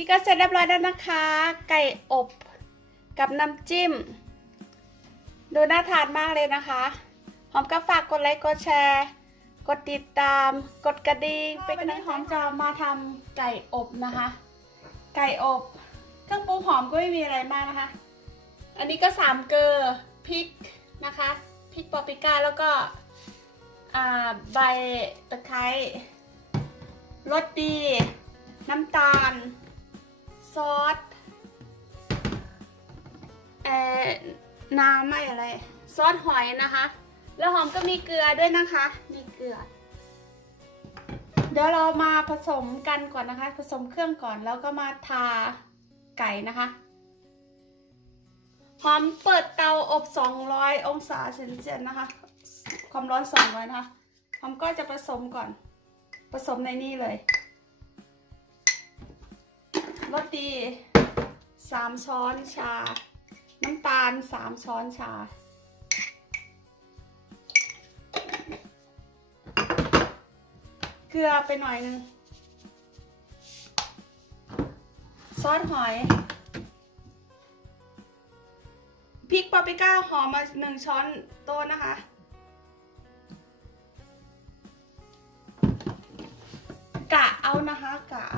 นี่ก็เสร็จเรียบร้อยแล้วนะคะ ไก่อบกับน้ำจิ้ม ดูน่าทานมากเลยนะคะ หอมก็ฝากกดไลค์กดแชร์ กดติดตาม กดกระดิ่งไปกันนะหอมจะมาทำไก่อบนะคะ ไก่อบเครื่องปรุงหอมก็ไม่มีอะไรมากนะคะ อันนี้ก็สามเกลือพริกนะคะพริกปอปิก้าแล้วก็ใบตะไคร้รสดี น้ำตาล อสเอ่อน้ำไม่อะไร ซอสหอยนะคะ แล้วหอมก็มีเกลือด้วยนะคะ มีเกลือ เดี๋ยวเรามาผสมกันก่อนนะคะ ผสมเครื่องก่อนแล้วก็มาทาไก่นะคะ หอมเปิดเตาอบ 200 องศาเซนเซียสนะคะ ความร้อน 200 นะคะ หอมก็จะผสมก่อน ผสมในนี่เลย รสดี3ช้อนชา น้ำตาล3ช้อนชา เกลือไปหน่อยนึง ซอสหอยพริกปาปริก้าหอมมาหนึ่งช้อนโต๊ะนะคะ กะเอานะคะกะเอา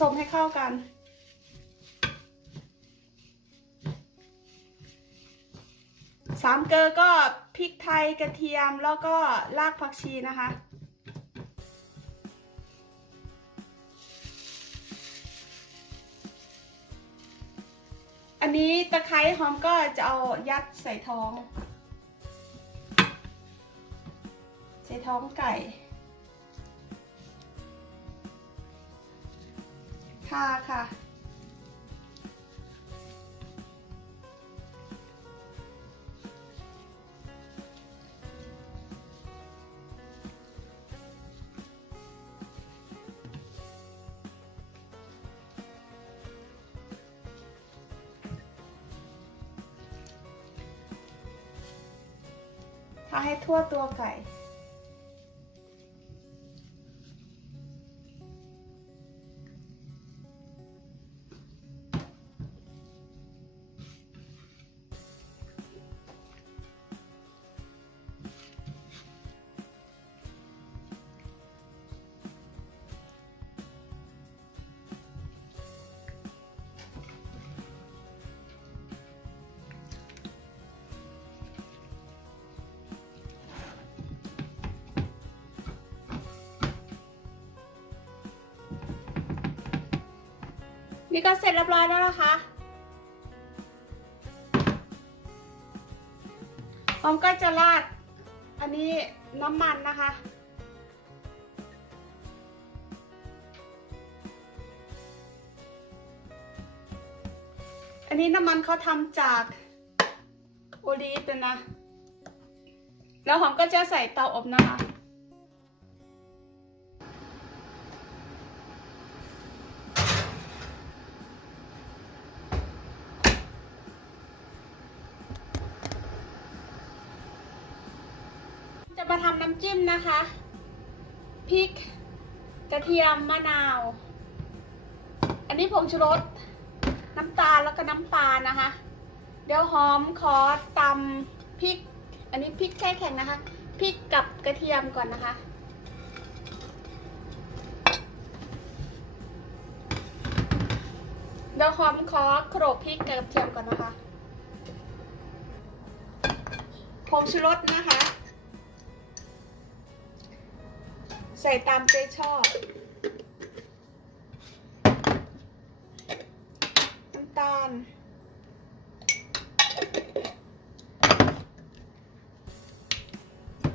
สมให้เข้ากัน สามเกลอก็พริกไทยกระเทียมแล้วก็รากผักชีนะคะอันนี้ตะไคร้หอมก็จะเอายัดใส่ท้อง ใส่ท้องไก่ ค่ะค่ะ ทาให้ทั่วตัวไก่ นี่ก็เสร็จเรียบร้อยแล้วนะคะออมก็จะราด อันนี้น้ำมันนะคะ อันนี้น้ำมันเขาทำจากโอลีฟเลยนะ แล้วหอมก็จะใส่เตาอบนะคะ จะมาทำน้ำจิ้มนะคะพริก กระเทียมมะนาว อันนี้ผงชูรสน้ำตาลแล้วก็น้ำปลานะคะ เดี๋ยวหอมขอตำพริก อันนี้พริกแช่แข็งนะคะพริกกับกระเทียมก่อนนะคะเดี๋ยวหอมขอโขลกพริกกับกระเทียมก่อนนะคะผงชูรสนะคะ ใส่ตามใจชอบ น้ำตาล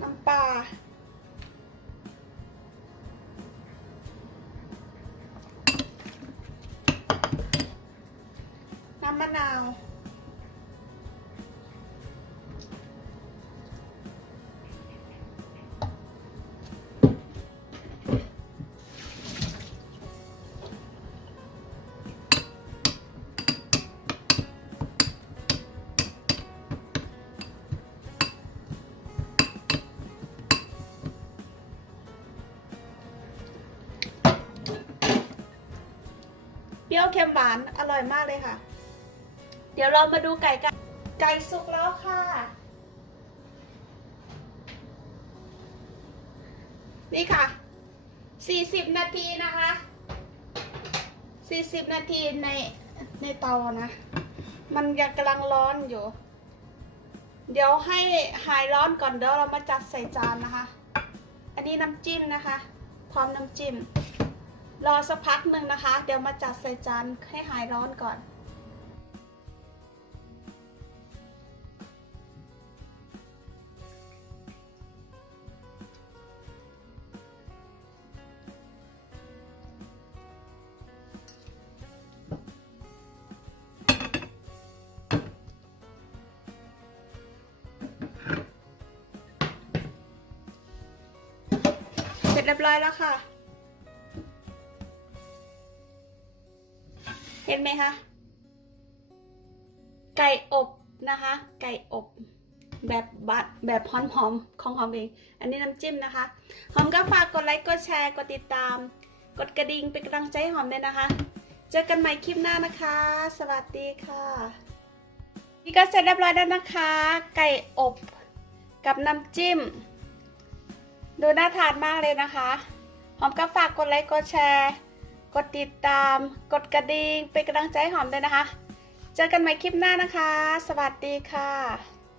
น้ำปลา น้ำมะนาว รี้ยวเค็มหวานอร่อยมากเลยค่ะ เดี๋ยวเรามาดูไก่กัน ไก่สุกแล้วค่ะ นี่ค่ะ 40 นาทีนะคะ 40 นาทีในในเตานะ มันยังกำลังร้อนอยู่ เดี๋ยวให้หายร้อนก่อนเดี๋ยวเรามาจัดใส่จานนะคะ อันนี้น้ำจิ้มนะคะ พร้อมน้ำจิ้ม รอสักพักหนึ่งนะคะ เดี๋ยวมาจัดใส่จานให้หายร้อนก่อน เสร็จเรียบร้อยแล้วค่ะ เห็นไหมคะ ไก่อบนะคะ ไก่อบแบบบัดแบบหอมๆของหอมเอง อันนี้น้ำจิ้มนะคะ หอมก็ฝากกดไลค์กดแชร์กดติดตาม กดกระดิ่งเป็นกำลังใจให้หอมด้วยนะคะ เจอกันใหม่คลิปหน้านะคะ สวัสดีค่ะ นี่ก็เสร็จเรียบร้อยแล้วนะคะ ไก่อบกับน้ำจิ้ม ดูน่าทานมากเลยนะคะ หอมก็ฝากกดไลค์กดแชร์ กดติดตาม กดกระดิ่งเป็นกำลังใจให้หอมด้วยนะคะ เจอกันใหม่คลิปหน้านะคะ สวัสดีค่ะ